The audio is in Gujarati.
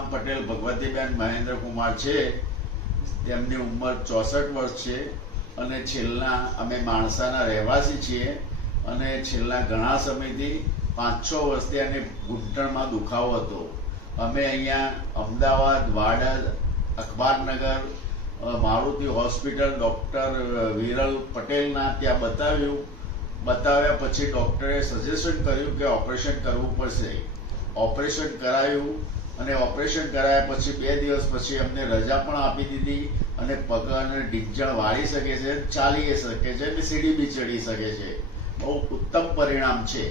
નામ પટેલ ભગવતીબેન મહેન્દ્રકુમાર છે. તેમની ઉંમર 64 વર્ષ છે અને છેલ્લા અમે માણસાના રહેવાસી છીએ અને છેલ્લા ઘણા સમયથી 5-6 વર્ષથી આને ઘૂંટણમાં દુખાવો હતો. અમે અહીંયા અમદાવાદ, વાડદ, અખબારનગર, મારુતિ હોસ્પિટલ ડૉક્ટર વિરલ પટેલના ત્યાં બતાવ્યા પછી ડૉક્ટરે સજેશન કર્યું કે ઓપરેશન કરવું પડશે. ઓપરેશન કરાયું અને ઓપરેશન કરાયા પછી 2 દિવસ પછી અમને રજા પણ આપી દીધી અને પગ અને ઢીંચણ વાળી શકે છે, ચાલી શકે છે અને સીડી બી ચડી શકે છે. બહુ ઉત્તમ પરિણામ છે.